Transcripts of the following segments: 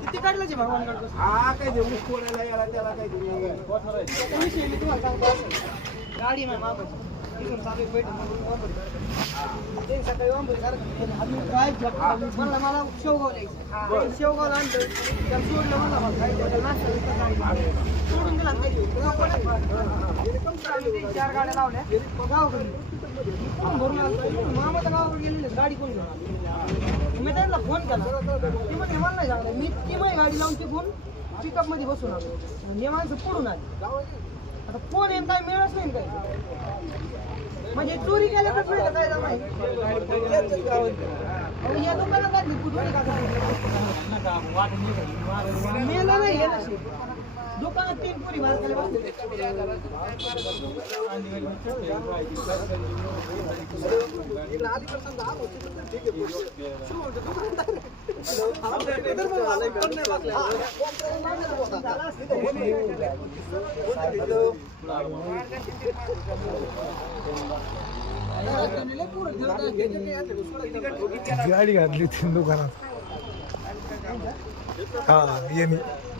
किती काढलं जे भगवान काढतो हा. काय देऊ कोणाला याला त्याला काय देऊ गाडी नाही मागं मला शेवगाव शेवगावला आणतो सोडलं सोडून दिला चार गाड्या लावल्या मग मामाच्या गावाकडे गेलेले गाडी कोण मी त्यांना फोन केला ते म्हणजे मला नाही सांगलं मी ती माझी गाडी लावून तिकून पिकअपमध्ये बसून आलो. हे माणसं पडून आली. आता फोन येईल काय मिळत नाही काय म्हणजे चोरी केल्याच मिळत काय नाही या दुकानात लागली कुठे मेला नाही हे नशीब. दुकानात तीन पुरी गाडी घातली तीन दुकानात. हा ये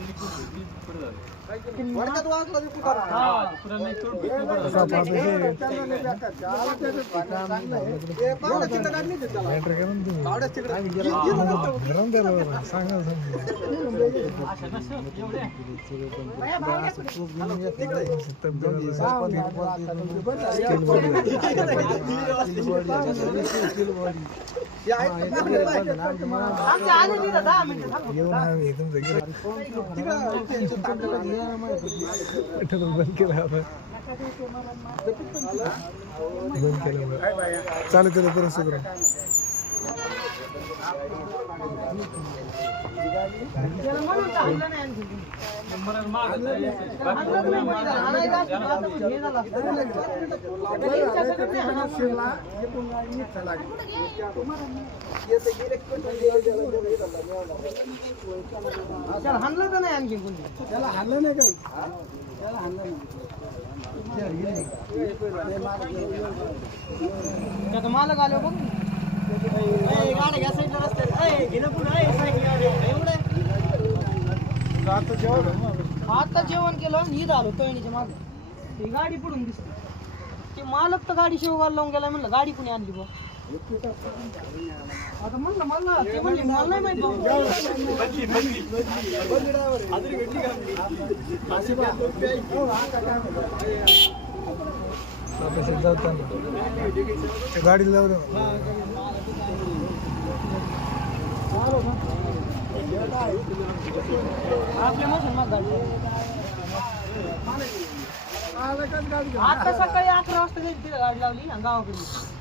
ना. कोणी घाबरणारच नाही. जेवण बी नाही केलं म्हणा. अहो, मी सगळं घेऊन चाललो होतो. गाडी गाडी लावली मला. लगेच याच्या pickup मध्ये बसलो. हा. असा पाहतो हे. मॅटर करून तुम्ही गरम त्याला बरं. सांगा आमच्या आले तिथं दहा मिनिटं थांबा. येऊन आम्ही तुमचं गिऱ्हाईक. ठरवून बंद केलं आता बंद केलं बरं. चालू केलं परत सुरू त्याला म्हणून तर आणलं नाही आणखी. आणलंच नाही कोणी त्याला. आणायचं असतं तर आता हे झालं असतं. त्याला इच्छासकट नाही आणावं. त्याला हाणलं तर नाही आणखी कोणी त्याला हल्लं नाही काही त्याला हल्लं नाही. त्याचं मालक आलो तर नाही आणखी कोणी त्याला रस्त्यावर. नाही काही त्याला पुढं. नाही मालक आलो बघ आता जेवढं आता जेवण केलं ही इथं तळणीच्या मागे ती गाडी पडून दिसते ते मालक तर गाडी शेवगाला लावून गेला म्हणलं गाडी कुणी आणली बा आता म्हणलं मला ते म्हणले मला नाही माहिती गाडी लावलं आपल्या मशीन मग गाडी आता सकाळी अकरा वाजता जाईल तिला गाडी लावली आणि गावाकडे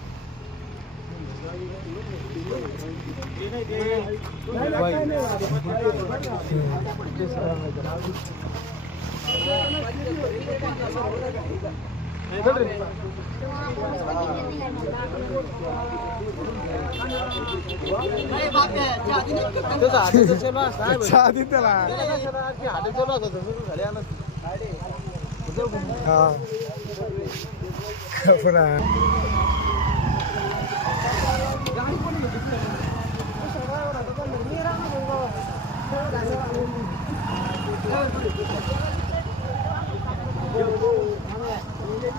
चहा दे त्याला हा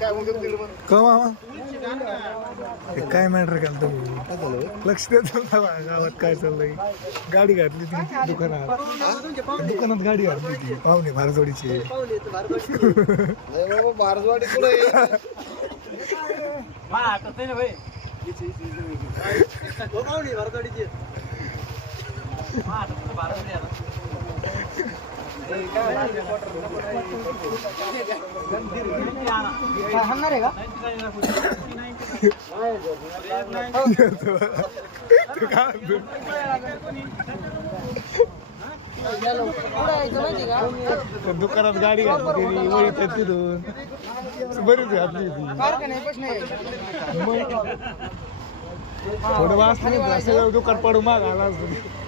काय म्हणून दिलं मग. हे काय मॅटर केलं तुम्ही लक्ष देत नव्हता गावात काय चाललंय. गाडी घातली ती दुकानात. दुकानात गाडी घातली ती पाहुणे भारगोड. भारजवाडी कुठे हो, पाहुणे भारगोडीचे आहेत. काय हाणणार आहे का दुकानात गाडी घातली वळी वळीत तिथून बरीच घातली ती. थोडं वाचलं नाही दुकान पडू माग आला असतो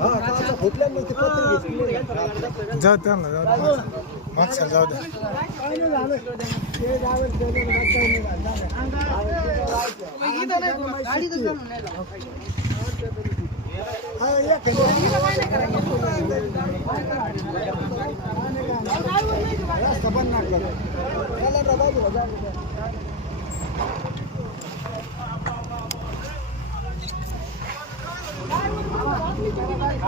आहे, पांढरं जाऊ त्यांना जाऊ द्या. मागच्याला जाऊ द्या इथं नाही कोण, गाडीतच जाऊन नाही लावा. इथं काय नाही करायचं. शिकलेला आहे पण तो आपल्याला पाहतो की डायरेक्टच गाडी घेऊन आला चोरी केलं तर. म्हणजे गाडीच चोरून आणली.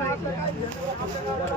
आपल्याला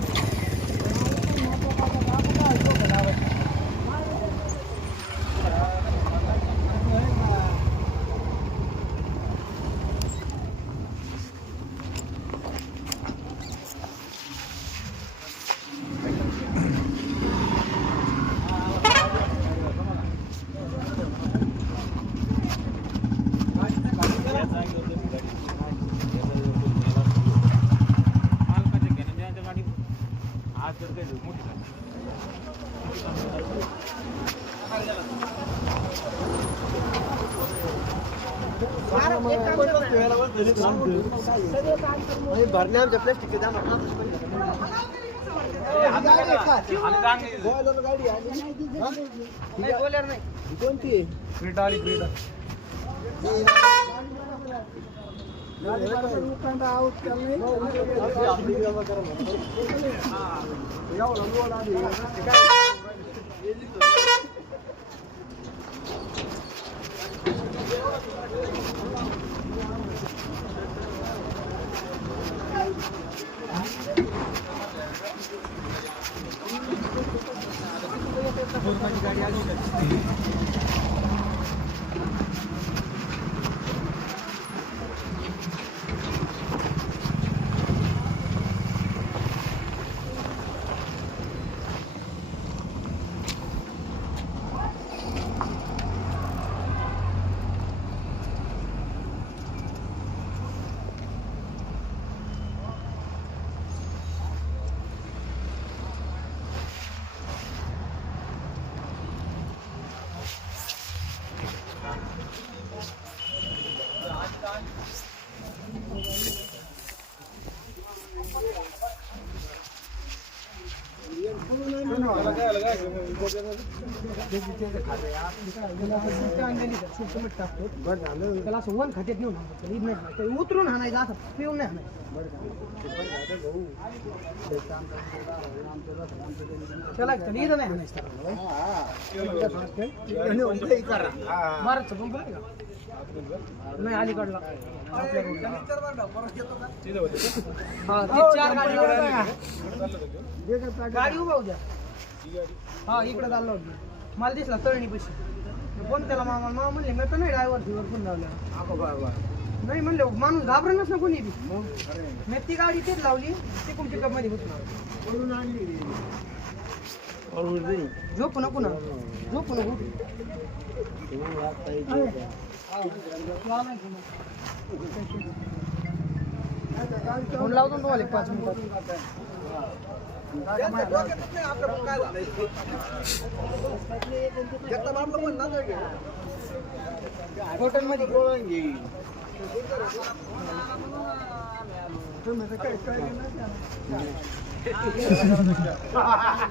तिकडे भरणे आमच्या प्लास्टिक नाही बोलणार नाही क्रीडा आली क्रीडा গাড়ি त्याला असं वन खात्यात नेऊन हाणायचं. नाही उतरून हाणायचं असं पिऊन नाही हाणायचं त्याला इथं नाही हाणायचं पंप आहे का नाही अलीकडला हा, चार गाडी गाडी उभा उद्या हा इकडे चाललो होतो. मला दिसला तळणी पैसे फोन त्याला मामा मामा म्हणले मी तर नाही ड्रायव्हर फोन लावला नाही म्हणले माणूस घाबरणच ना कोणी बी. मी ती गाडी तेच लावली ती कोण पिकअपमध्ये होती. झोप नको ना. झोप नको. फोन लावतो ना तुम्हाला एक पाच मिनिटात.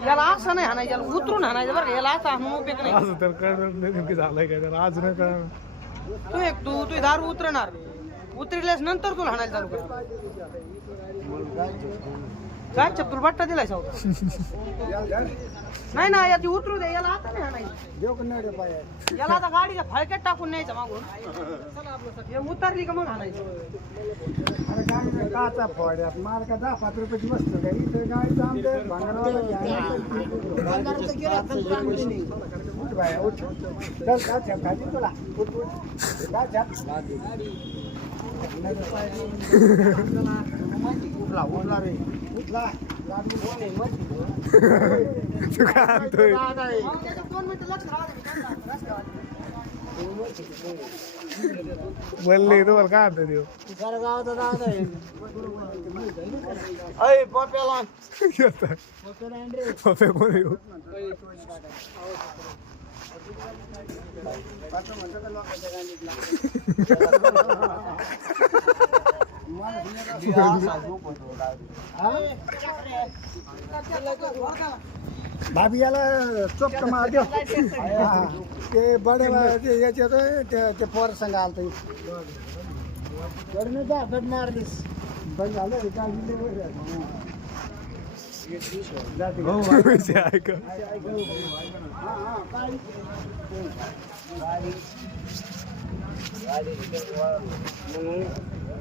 याला असं नाही हाणायचं याला उतरून हाणायचं बरं का याला असं हाणून उपयोग नाही. तर कळणार नाही नेमकी झालंय काय त्याला आज नाही कळणार. तू एक तू तू दारू उतरणार. उतरल्यास नंतर तुला हाणायला चालू कर काय बट्टा दिलाय नाही ना याची उतरू दे याला आता नाही हाणायचं याला आता गाडीच्या फाळक्यात टाकून न्यायचं मागून. हे उतरली का मग हाणायचं काचा फोड्यात. मार का दहा पाच रुपयाची वस्तू काय इथं गाडीचं आमचं भांगरवाला उठ बाया उठ. चल खाली तुला. उठ उठ. उठला उठला रे. तू काय आणतोय? बोलले तुम्हाला काय आणतोय देऊ पप्पे कोण येऊ भाभी याला चोपट मार देव ते बडे ते याच्यात ते ते पोर संघ आलत. गड जा गड मारलीस. बंद झालं रे काय दिले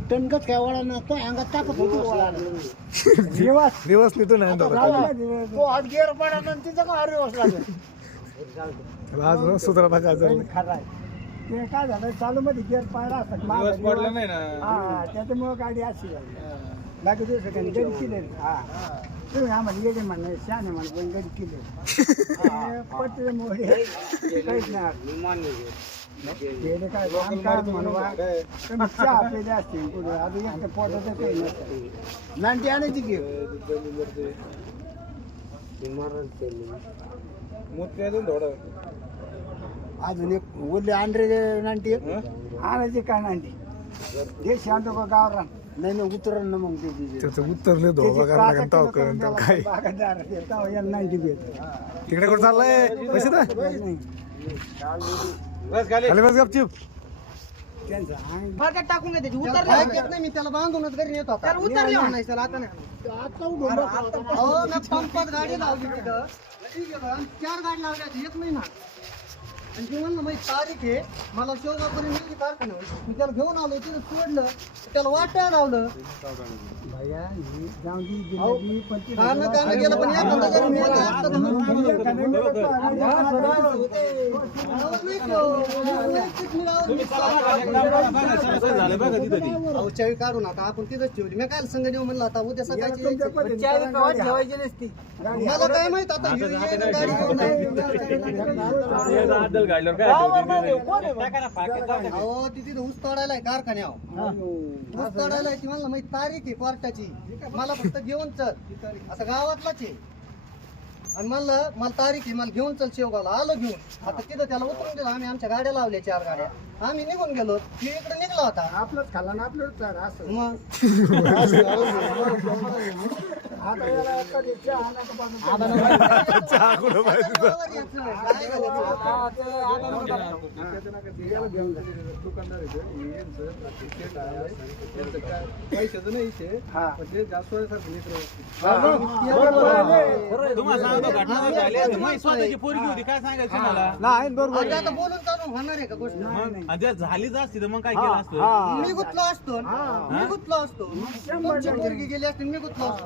हा, काय? टणकच काय वळा ना तो अंगात टाकत होती दिवस दिवस लिहितो नाही तो हात गेअर पडा ना तिचं का दिवस लागेल? आज ना सुधरा ते काय झालं चालू मध्ये गेअर पाडला असता पडला नाही ना. हा त्याच्यामुळे गाडी अशी झाली. बाकी दुसरं काही गडी केले. हा. तुम्ही आम्हाला येते म्हणणं शहाणे म्हणा पण गडी केले. पटले मोडे काहीच नाही. गेले काय काम काम म्हणवा तुम्ही चहा पेले असतील कुठे? आता एक पोटाचं काही नसतं नांटी आणायची की? अजून एक ओले आंध्रे नांटी आणायची काय नांटी देश आणतो का गावरा नाही नाही उतरण ना मग. त्याचं धोबा करणं ताव करून द्यावा काय. तिकडे कुठं चाललंय? पैसे नाही. खाली. बस गपचिप. फारक्यात टाकून घे त्याची उतरले नाही मी त्याला बांधूनच घरी नेतो आता. त्याला उतरले नाही आता नाही. आता उभं बसला. अहो मी पंपात गाडी लावली तिथं. घरी गेलो आणि चार गाडी लावल्या येत नाही ना. आणि ते म्हणलं माझी तारीख आहे मला शेवगावपर्यंत नेली कारखान्यावर मी त्याला घेऊन आलो तिथं सोडलं त्याला वाटायला लावलं भैया, ही दे, कानं कानं गेलं पण जरी असतं नाही. अहो, चावी काढून आता आपण तिथंच ठेवली मी काय संघ नेऊ म्हणलं आता उद्या सकाळची यायचं. चावी. ठेवायची नसती मला काय माहीत आता गाडी घेऊन जाईल. अहो ती तिथं ऊस तोडायला आहे कारखान्यावर ऊस तोडायला आहे ती म्हणलं माहिती तारीख आहे कोर्टाची. मला फक्त घेऊन चल. असं गावातलाच आहे. आणि म्हणलं मला तारीख आहे मला घेऊन चल शेवगावला. आलो घेऊन. आता तिथं त्याला उतरून दिलं. आम्ही आमच्या गाड्या लावल्या चार गाड्या. आम्ही निघून गेलो. ती इकडे निघला होता. आपलंच खाल्ला ना आपलंच चाल असं. मग? चहा कुठं पाहिजे जा. पैशाचं नाही तुम्हाला सांगतो घटना झाली स्वतःची पोरगी होती काय सांगायचं मला बोलून चालून होणार आहे का गोष्ट झालीच असती तर मग काय केलं असतं मी गुतलो असतो. मी गुतलो असतो. तुमची पोरगी गेली असती मी गुतलो असतो.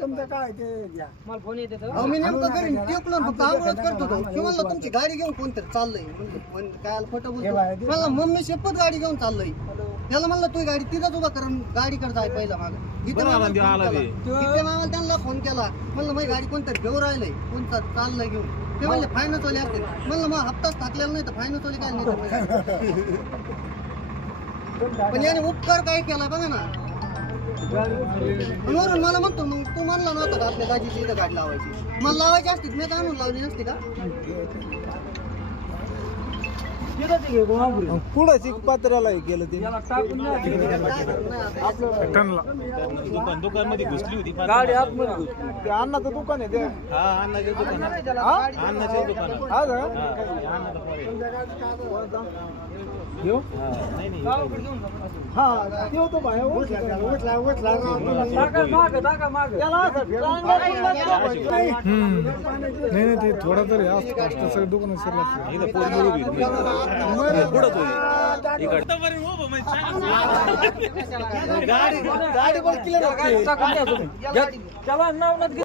तुमचं काय ते घ्या. मला फोन येते तर. अहो, मी नेमकं घरी टेकलो आणि फक्त आंघोळच करत होतो. की म्हणलं तुमची गाडी घेऊन कोणतरी चाललंय? म्हणलं काय खोटं बोलतो? म्हणलं मम्मी शपथ गाडी घेऊन चाललंय. त्याला म्हणलं तू गाडी तिथंच उभा कर गाडीकडे जाय पहिला माग. इथे बरं आला ते, आला ते. इथे मामाला त्यांना फोन केला. म्हणलं माझी गाडी कोणतरी घेऊन राहिलंय? कोणतं चाललंय घेऊन? ते म्हणले फायनान्स वाले असते म्हणलं मग हप्ताच टाकलेला नाही तर फायनान्स वाले काय नाही पण याने उपकार काय केला बघा ना. म्हणून मला म्हणतो मग तू म्हणला नव्हता का आपल्या दाजीची इथं गाडी लावायची? मला लावायची असती मी तर आणून लावली नसती का? पुढे पात्राला केलं ते. टनला दुकान दुकानमध्ये घुसली होती. फार. गाडी आतमध्ये ते अण्णाचं दुकान आहे ते. हा अन्नाच्या दुकानात हा? का हा, ते होतो बाहेर उठला उठला नाही नाही ते थोडा तरी असतं. असतं. सगळं दुकान सरलं उभी होती. इकडं. गाडी या गाडीत.